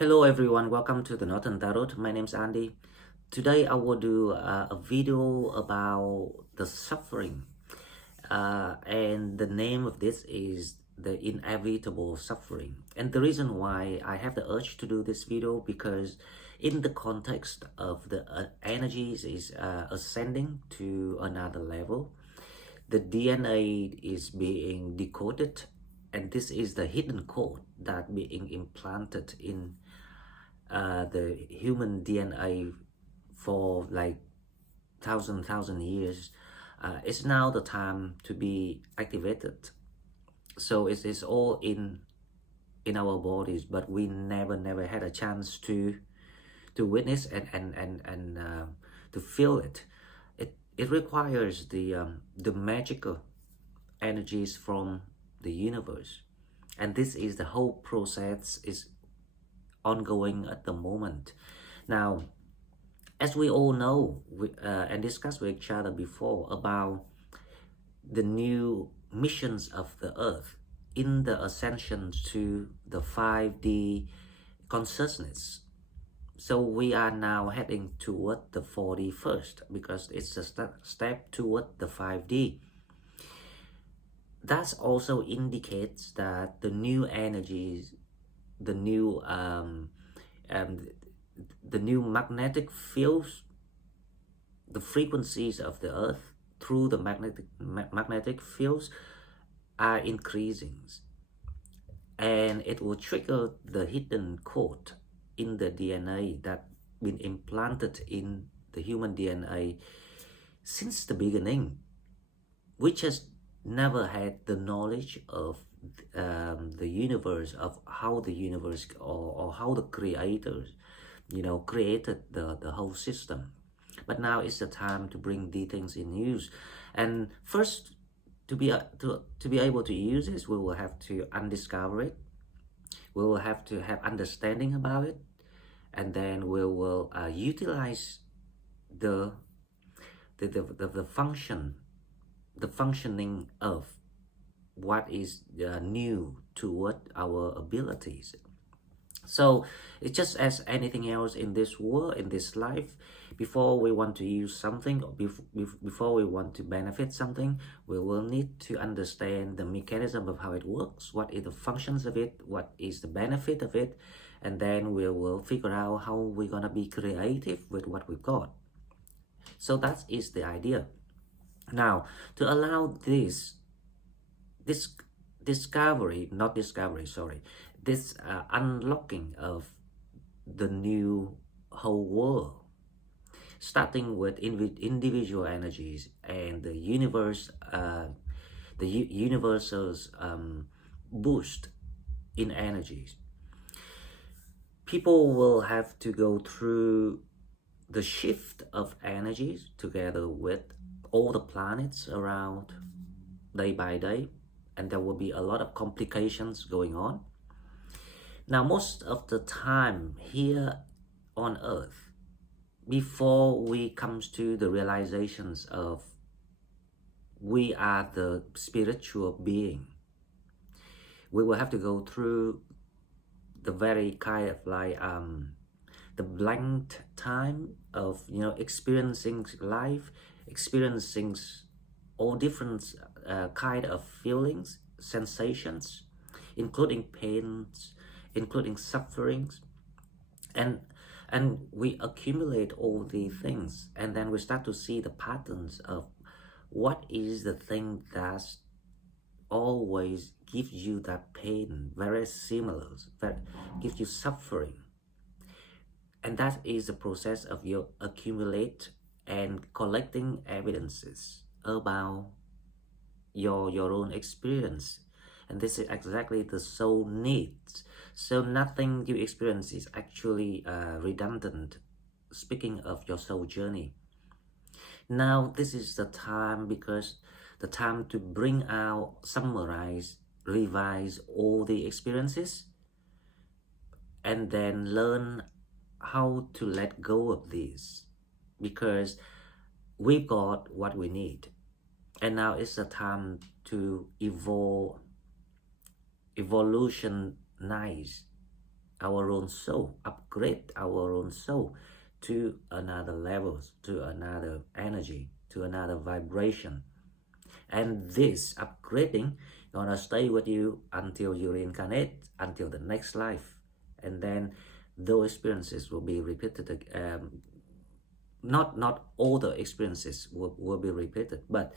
Hello everyone, welcome to the Northern Tarot. My name's Andy. Today I will do a video about the suffering, and the name of this is the inevitable suffering. And the reason why I have the urge to do this video because in the context of the energies is ascending to another level, the DNA is being decoded, and this is the hidden code that being implanted in the human DNA for like thousand years. It's now the time to be activated. So it is all in our bodies, but we never had a chance to witness and to feel it. It requires the magical energies from the universe, and this is the whole process is ongoing at the moment. Now, as we all know and discussed with each other before about the new missions of the earth in the ascension to the 5D consciousness. So we are now heading toward the 4D first because it's a step toward the 5D. That also indicates that the new energies, the new the new magnetic fields, the frequencies of the earth through the magnetic fields are increasing, and it will trigger the hidden code in the DNA that been implanted in the human DNA since the beginning, which has never had the knowledge of the universe, of how the universe or how the creators created the whole system. But now it's the time to bring these things in use. And first, to be able to use this, we will have to undiscover it. We will have to have understanding about it, and then we will utilize the functioning of what is new toward our abilities. So it's just as anything else in this world, in this life. Before we want to use something, or before we want to benefit something, we will need to understand the mechanism of how it works, what is the functions of it, what is the benefit of it, and then we will figure out how we're gonna be creative with what we've got. So that is the idea. Now, to allow this unlocking of the new whole world, starting with individual energies and the universe, the universal's boost in energies. People will have to go through the shift of energies together with all the planets around day by day, and there will be a lot of complications going on. Now, most of the time here on Earth, before we comes to the realizations of we are the spiritual being, we will have to go through the very kind of like the blank time of experiencing life, experiencing all different kind of feelings, sensations, including pains, including sufferings, and we accumulate all these things, and then we start to see the patterns of what is the thing that always gives you that pain, very similar, that gives you suffering. And that is the process of your accumulate and collecting evidences about your own experience. And this is exactly the soul needs. So nothing you experience is actually redundant, speaking of your soul journey. Now this is the time, because the time to bring out, summarize, revise all the experiences, and then learn how to let go of these, because we've got what we need. And now it's the time to evolutionize our own soul, upgrade our own soul to another levels, to another energy, to another vibration. And this upgrading gonna stay with you until you reincarnate, until the next life. And then those experiences will be repeated. Not all the experiences will be repeated, but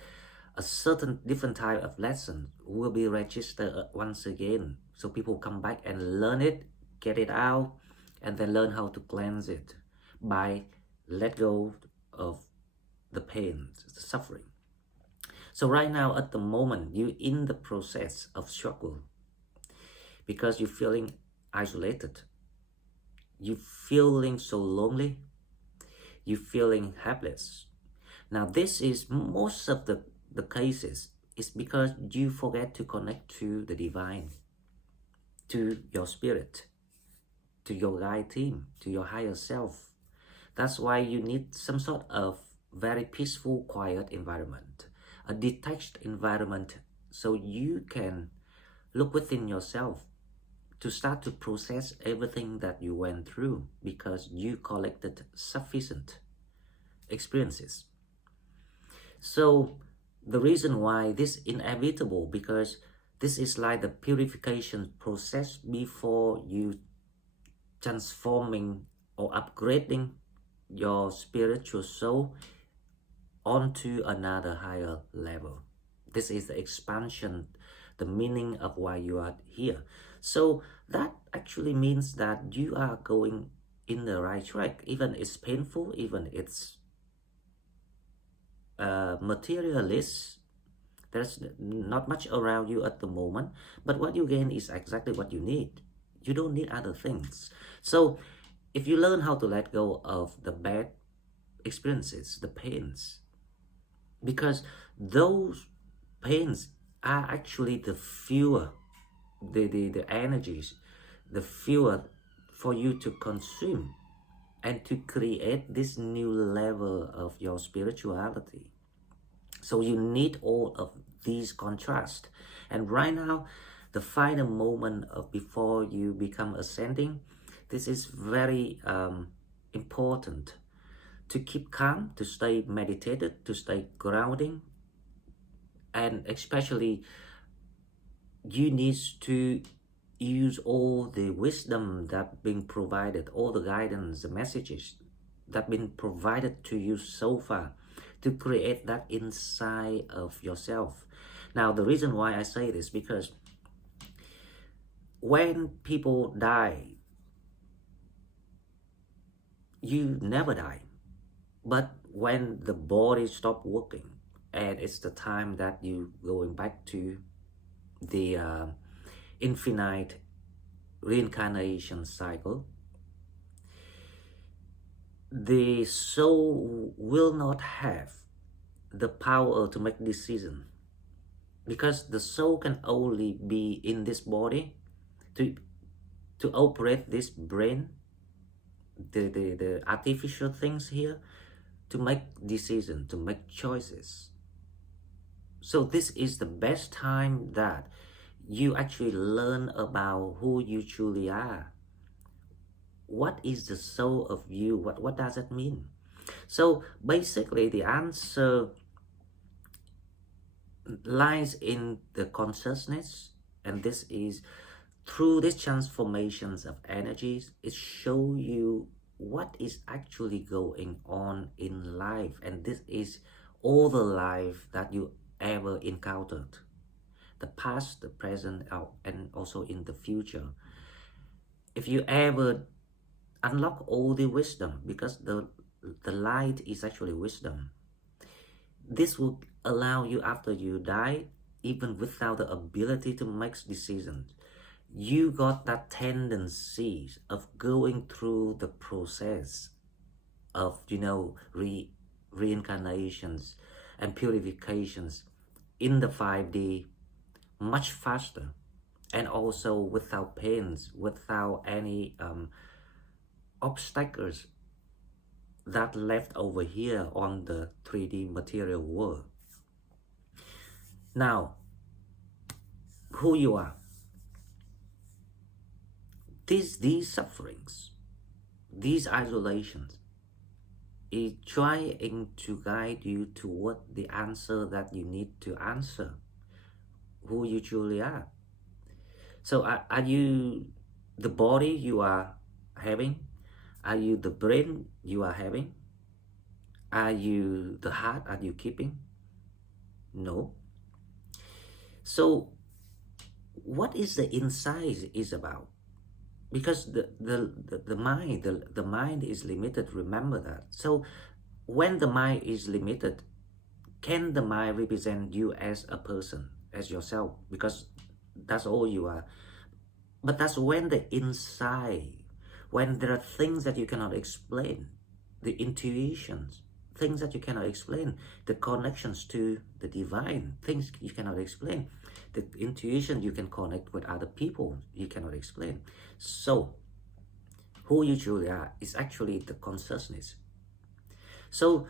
a certain different type of lesson will be registered once again. So people come back and learn it, get it out, and then learn how to cleanse it by let go of the pain, the suffering. So right now, at the moment, you're in the process of struggle because you're feeling isolated. You're feeling so lonely. You're feeling helpless. Now, this is most of the cases is because you forget to connect to the divine, to your spirit, to your guide team, to your higher self. That's why you need some sort of very peaceful, quiet environment, a detached environment, so you can look within yourself to start to process everything that you went through because you collected sufficient experiences. So the reason why this is inevitable, because this is like the purification process before you transforming or upgrading your spiritual soul onto another higher level. This is the expansion, the meaning of why you are here. So that actually means that you are going in the right track, even it's painful, even it's materialist. There's not much around you at the moment, but what you gain is exactly what you need. You don't need other things. So if you learn how to let go of the bad experiences, the pains, because those pains are actually the fuel, the energies, the fuel for you to consume and to create this new level of your spirituality. So you need all of these contrasts. And right now, the final moment of before you become ascending, this is very important to keep calm, to stay meditated, to stay grounding, and especially you need to use all the wisdom that been provided, all the guidance, the messages that been provided to you so far to create that inside of yourself. Now, the reason why I say this, because when people die, you never die. But when the body stop working and it's the time that you going back to the infinite reincarnation cycle, the soul will not have the power to make decision, because the soul can only be in this body to operate this brain, the artificial things here, to make decisions, to make choices. So this is the best time that you actually learn about who you truly are. What is the soul of you? What does it mean? So basically the answer lies in the consciousness, and this is through these transformations of energies, it shows you what is actually going on in life, and this is all the life that you ever encountered, the past, the present, and also in the future. If you ever unlock all the wisdom, because the light is actually wisdom, this will allow you after you die, even without the ability to make decisions, you got that tendency of going through the process of, reincarnations and purifications in the 5D much faster, and also without pains, without any obstacles that left over here on the 3D material world. Now, who you are, these sufferings, these isolations, is trying to guide you toward the answer that you need to answer, who you truly are. So are you the body you are having? Are you the brain you are having? Are you the heart are you keeping? No. So what is the inside is about? Because the mind is limited, remember that. So when the mind is limited, can the mind represent you as a person, as yourself? Because that's all you are. But that's when the inside, when there are things that you cannot explain, the intuitions, things that you cannot explain, the connections to the divine, things you cannot explain, the intuition you can connect with other people, you cannot explain. So who you truly are is actually the consciousness. So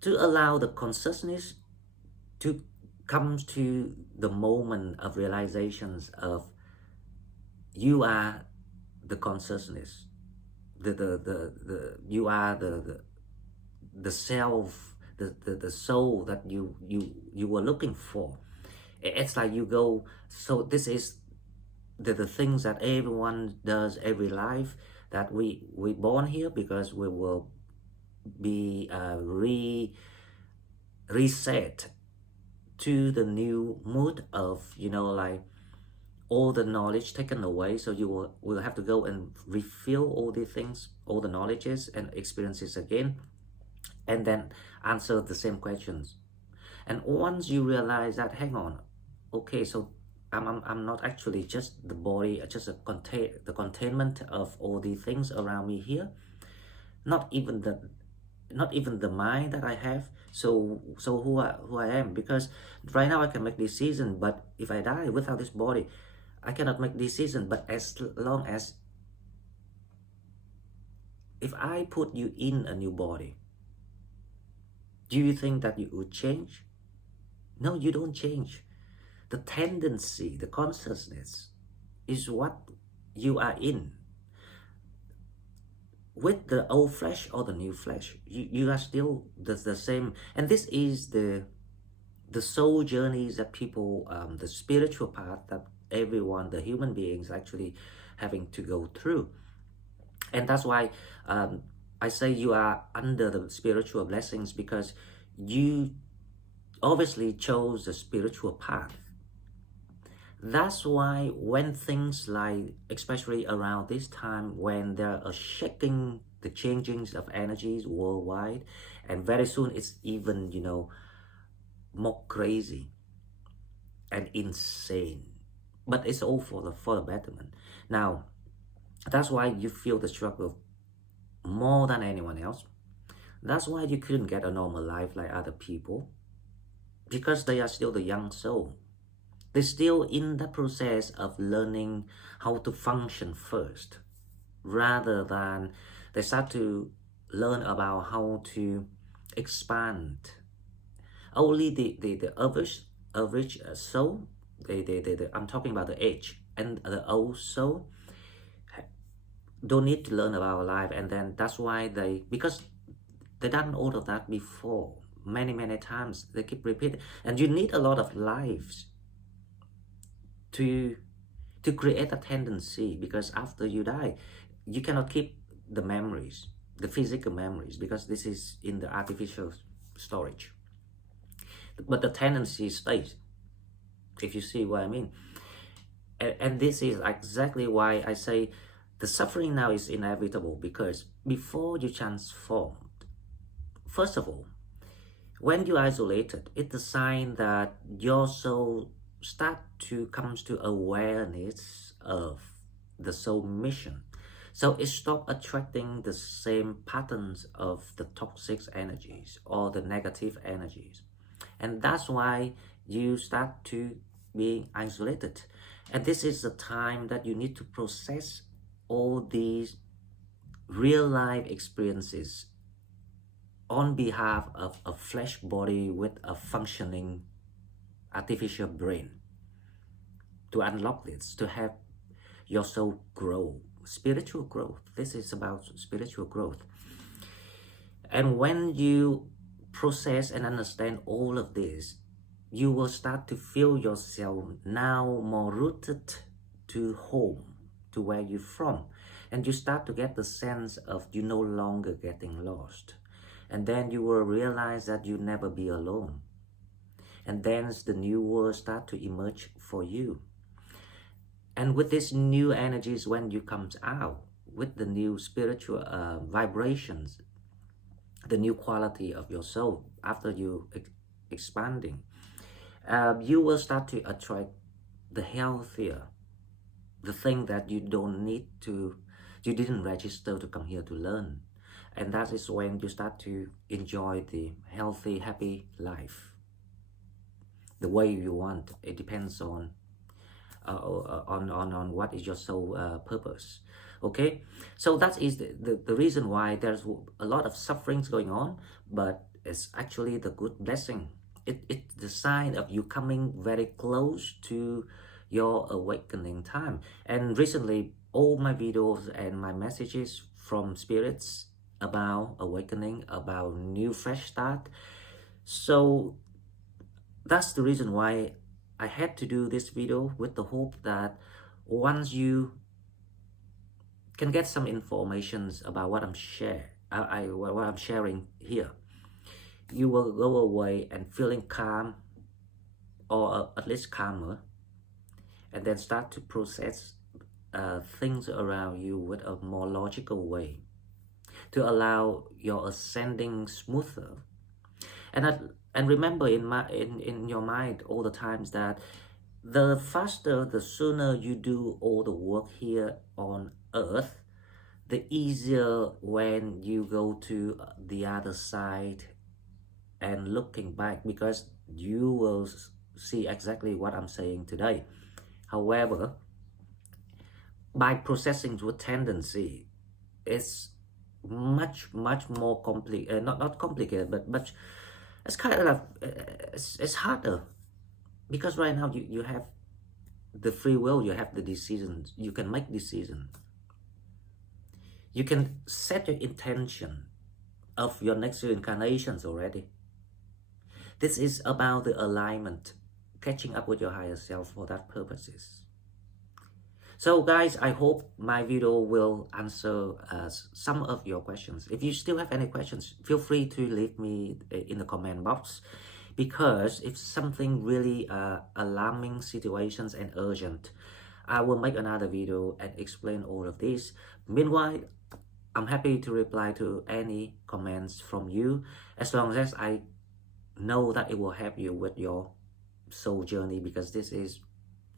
to allow the consciousness to come to the moment of realizations of you are the consciousness, you are the self, the soul that you were looking for. It's like you go, so this is the things that everyone does every life, that we born here because we will be reset to the new mood of, like all the knowledge taken away. So you will have to go and refill all the things, all the knowledges and experiences again, and then answer the same questions. And once you realize that, hang on, okay, so I'm not actually just the body, just the containment of all the things around me here, not even the mind that I have. So who I am, because right now I can make decision, but if I die without this body, I cannot make decision. But as long as if I put you in a new body, do you think that you would change? No, you don't change. The tendency, the consciousness is what you are in. With the old flesh or the new flesh, you are still the same. And this is the soul journeys that people, the spiritual path that everyone, the human beings, actually having to go through. And that's why I say you are under the spiritual blessings, because you obviously chose the spiritual path. That's why when things like, especially around this time, when there are shaking, the changings of energies worldwide, and very soon it's even, more crazy and insane, but it's all for the betterment. Now, that's why you feel the struggle more than anyone else. That's why you couldn't get a normal life like other people, because they are still the young soul. They're still in the process of learning how to function first, rather than they start to learn about how to expand. Only the average soul, I'm talking about the age, and the old soul don't need to learn about life. And then that's why because they done all of that before many times, they keep repeating. And you need a lot of lives to create a tendency, because after you die, you cannot keep the memories, the physical memories, because this is in the artificial storage. But the tendency stays, if you see what I mean. And this is exactly why I say the suffering now is inevitable, because before you transformed, first of all, when you isolated, it's a sign that your soul start to comes to awareness of the soul mission. So it stop attracting the same patterns of the toxic energies or the negative energies. And that's why you start to be isolated. And this is the time that you need to process all these real life experiences on behalf of a flesh body with a functioning artificial brain, to unlock this, to have your soul grow, spiritual growth. This is about spiritual growth. And when you process and understand all of this, you will start to feel yourself now more rooted to home, to where you're from. And you start to get the sense of you no longer getting lost. And then you will realize that you never be alone. And then the new world start to emerge for you. And with these new energies, when you comes out, with the new spiritual vibrations, the new quality of your soul, after you expanding, you will start to attract the healthier, the thing that you don't need to, you didn't register to come here to learn. And that is when you start to enjoy the healthy, happy life the way you want. It depends on what is your soul purpose. Okay, so that is the reason why there's a lot of sufferings going on, but it's actually the good blessing. It's the sign of you coming very close to your awakening time. And recently, all my videos and my messages from spirits about awakening, about new fresh start. So that's the reason why I had to do this video, with the hope that once you can get some information about what I'm sharing here, you will go away and feeling calm, or at least calmer, and then start to process things around you with a more logical way, to allow your ascending smoother. And remember in your mind all the times that the faster, the sooner you do all the work here on earth, the easier when you go to the other side and looking back, because you will see exactly what I'm saying today. However, by processing with tendency, it's much more complicated, not complicated, but much, it's kind of it's harder, because right now you have the free will, you have the decisions, you can make decisions, you can set your intention of your next few incarnations already. This is about the alignment, catching up with your higher self for that purposes. So guys, I hope my video will answer some of your questions. If you still have any questions, feel free to leave me in the comment box, because if something really alarming situations and urgent, I will make another video and explain all of this. Meanwhile, I'm happy to reply to any comments from you, as long as I know that it will help you with your soul journey, because this is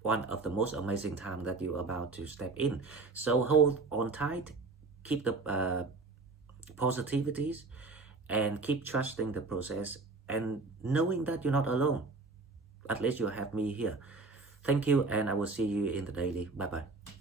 one of the most amazing time that you're about to step in. So hold on tight, keep the positivities, and keep trusting the process, and knowing that you're not alone. At least you have me here. Thank you, and I will see you in the daily. Bye bye.